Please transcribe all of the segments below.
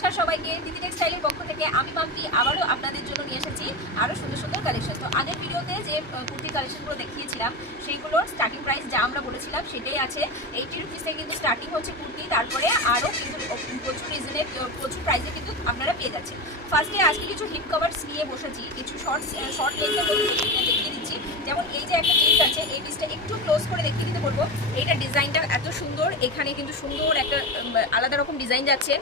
নমস্কার সবাইকে, দিদি টেক্সটাইলের পক্ষ থেকে আমি মাম্পি আবারও আপনাদের জন্য নিয়ে এসেছি আরও সুন্দর সুন্দর কালেকশন। তো আগের ভিডিওতে যে কুর্তির কালেকশনগুলো দেখিয়েছিলাম সেইগুলোর স্টার্টিং প্রাইস যা আমরা বলেছিলাম সেটাই আছে। 80 রুপিস থেকে কিন্তু স্টার্টিং হচ্ছে কুর্তি, তারপরে আরও কিন্তু প্রচুর প্রাইসে কিন্তু আপনারা পেয়ে যাচ্ছেন। ফার্স্টে আজকে কিছু হিপ কভার্স নিয়ে বসেছি, কিছু শর্ট লেন্থের মধ্যে দেখিয়ে দিচ্ছি। যেমন এই যে একটা পিস আছে, এই পিসটা একটু ক্লোজ করে দেখিয়ে দিতে বলবো। এইটা ডিজাইনটা এত সুন্দর, এখানে কিন্তু সুন্দর একটা আলাদা রকম ডিজাইন যাচ্ছে,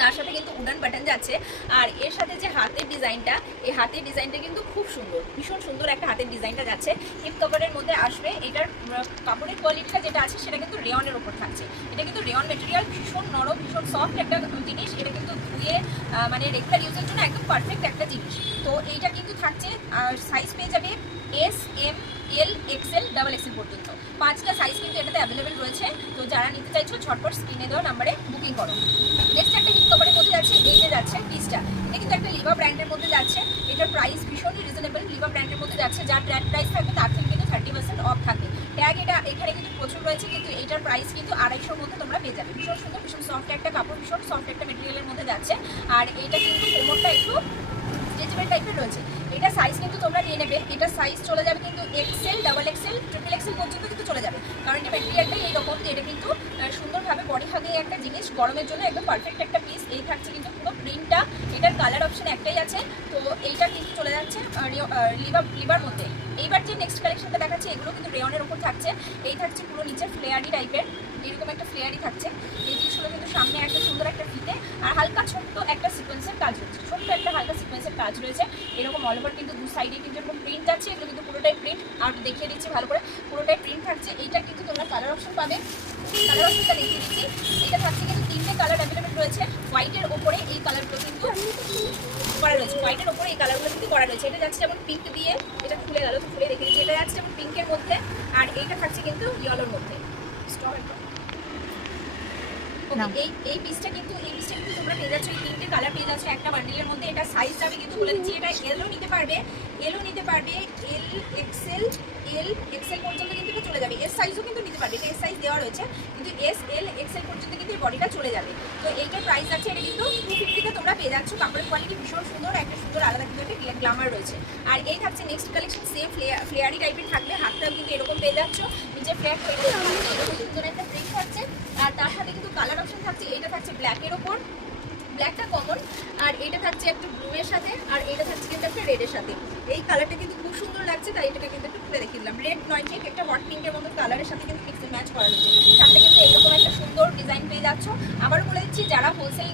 তার সাথে কিন্তু উডান বাটন যাচ্ছে। আর এর সাথে যে হাতের ডিজাইনটা, এই হাতের ডিজাইনটা কিন্তু খুব সুন্দর, ভীষণ সুন্দর একটা হাতের ডিজাইনটা যাচ্ছে। হিপ কভারের মধ্যে আসবে। এটার কাপড়ের কোয়ালিটিটা যেটা আছে সেটা কিন্তু রেয়নের ওপর থাকছে। এটা কিন্তু রেয়ন মেটেরিয়াল, ভীষণ নরম, ভীষণ সফট একটা জিনিস। এটা কিন্তু ধুয়ে মানে রেগুলার ইউজের জন্য একদম পারফেক্ট একটা জিনিস। তো এইটা কিন্তু থাকছে, সাইজ পেয়ে যাবে এস, এম, এল, এক্সেল, ডাবল এক্সেল পর্যন্ত। 5টা সাইজ কিন্তু এটাতে অ্যাভেলেবেল রয়েছে। তো যারা নিতে চাইছো ঝটপট স্ক্রিনে দেওয়া নাম্বারে বুকিং করো। নেক্সট একটা হিপ কভারের মধ্যে যাচ্ছে, এই যে যাচ্ছে পিসটা, এটা কিন্তু একটা লিভা ব্র্যান্ডের মধ্যে যাচ্ছে। এটার প্রাইস ভীষণই রিজনেবল, লিভা ব্র্যান্ডের মধ্যে যাচ্ছে। যার ট্যাগ প্রাইস থাকবে তার থেকে কিন্তু 30% অফ থাকবে। ট্যাগ এটা এখানে কিন্তু প্রচুর রয়েছে, কিন্তু এটার প্রাইস কিন্তু 250-র মধ্যে তোমরা পেয়ে যাবে। ভীষণ সুন্দর, ভীষণ সফট একটা কাপড়, ভীষণ সফট একটা মেটেরিয়ালের মধ্যে যাচ্ছে। আর এটা কিন্তু কোমরটা একটু স্ট্রেচেবল টাইপের রয়েছে। এটা সাইজ কিন্তু তোমরা নিয়ে নেবে। এটা সাইজ চলে যাবে কিন্তু axle, double axle, triple axle পর্যন্ত কিন্তু চলে যাবে। কারণ এটা ম্যাটেরিয়ালটাই এইরকম যে এটা কিন্তু সুন্দরভাবে বডি হাগে একটা জিনিস, গরমের জন্য একদম পারফেক্ট একটা পিস। এই থাকছে কিন্তু পুরো প্রিন্টটা। এটার কালার অপশন একটাই আছে। তো এইটা কিন্তু চলে যাচ্ছে লিভার মধ্যে। এইবার যে নেক্সট কালেকশনটা দেখাচ্ছে এগুলো কিন্তু রেয়নের ওপর থাকছে। এই থাকছে পুরো নিচে ফ্লেয়ারি টাইপের, এরকম একটা ফ্লেয়ারি থাকছে। এই জিনিসগুলো কিন্তু সামনে একটা সুন্দর একটা ফিতে আর হালকা ছোট্ট একটা সিকোয়েন্সের কাজ রয়েছে, ছোট্ট একটা হালকা সিকোয়েন্সের কাজ রয়েছে। এরকম অল ওভার কিন্তু দু সাইডে কিন্তু এরকম প্রিন্ট যাচ্ছে। এগুলো কিন্তু পুরোটাই প্রিন্ট, আর দেখিয়ে দিচ্ছি ভালো করে, পুরোটাই প্রিন্ট থাকছে। এইটা কিন্তু তোমরা কালার অপশন পাবে, কালার অপশনটা দেখিয়ে দিচ্ছি। এটা থাকছে কিন্তু 3টে কালার অ্যাভেলেবেল রয়েছে। হোয়াইটের ওপরে এই কালারগুলো কিন্তু করা রয়েছে, হোয়াইটের ওপরে এই কালারগুলো কিন্তু করা রয়েছে। এটা যাচ্ছে যেমন পিঙ্ক দিয়ে, এটা খুলে গেল তো খুলে রেখে দিচ্ছি। এটা যাচ্ছে যেমন পিঙ্কের মধ্যে, আর এইটা থাকছে কিন্তু ইয়েলোর মধ্যে। এই পিসটা কিন্তু তোমরা পেয়ে যাচ্ছ, এই 3টে কালার পেয়ে যাচ্ছ একটা বান্ডেলের মধ্যে। এটা সাইজ আমি কিন্তু বলে দিচ্ছি, এটা এলও নিতে পারবে, এল এক্সেল পর্যন্ত কিন্তু এটা চলে যাবে। এস সাইজও কিন্তু নিতে পারবে, এটা এস সাইজ দেওয়া রয়েছে, কিন্তু এস, এল, এক্সেল পর্যন্ত কিন্তু এই বডিটা চলে যাবে। তো এইটার প্রাইস আছে, এটা কিন্তু 250-তে তোমরা পেয়ে যাচ্ছ। কাপড়ের কোয়ালিটি ভীষণ সুন্দর, একটা সুন্দর আলাদা কিন্তু একটা গ্ল্যামার রয়েছে। আর এই থাকছে নেক্সট কালেকশন, সেম ফ্লেয়ারি টাইপের থাকবে। হাতটাও কিন্তু এরকম পেয়ে যাচ্ছ, নিচে ফ্ল্যাট হয়ে এরকম সুন্দর একটা প্রিন্ট থাকছে। আর তার সাথে কিন্তু কালার অপশন থাকছে। এটা থাকছে ব্ল্যাকের ওপর, ব্ল্যাকটা কমন, আর এটা থাকছে একটা ব্লু এর সাথে, আর এটা থাকছে কিন্তু একটা রেডের সাথে। এই কালারটা কিন্তু খুব সুন্দর লাগছে, তাই এটাকে কিন্তু একটু খুলে দেখিয়ে দিলাম। রেড নয়, ঠিক একটা হট পিঙ্কের মতো কালারের সাথে কিন্তু মিক্স ম্যাচ করা রয়েছে। সামনে কিন্তু এরকম একটা সুন্দর ডিজাইন পেয়ে যাচ্ছ। আবারও বলে দিচ্ছি, যারা হোলসেল